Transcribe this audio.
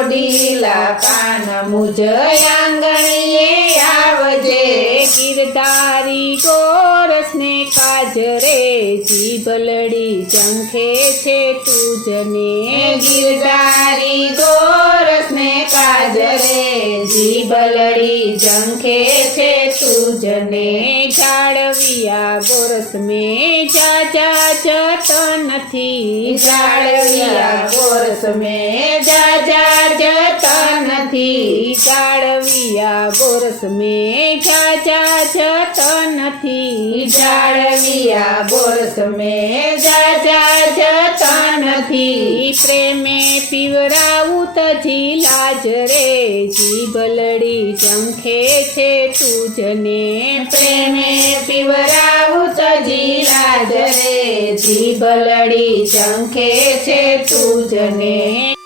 ઢીલા કાન મુજ આંગણીએ આવજે ગિરધારી ગોરસને કાજરે જીભલડી ઝંખે છે તુજને ગિરધારી ગોરસને કાજરે જીભલડી ઝંખે છે તુજને જાળવિયા ગોરસ મેં જાજા જતનથી જાળવિયા ગોરસ મેં જાજા જતનથી જાળવિયા ગોરસ મેં જાજા જતનથી જાળવિયા ગોરસ મેં જાજા જતનથી પ્રેમે પીવરાવું તજી લાજ રે જીભલડી ઝંખે છે તુજને પ્રેમે પીવરાવું તજી લાજ રે જીભલડી ઝંખે છે તુજને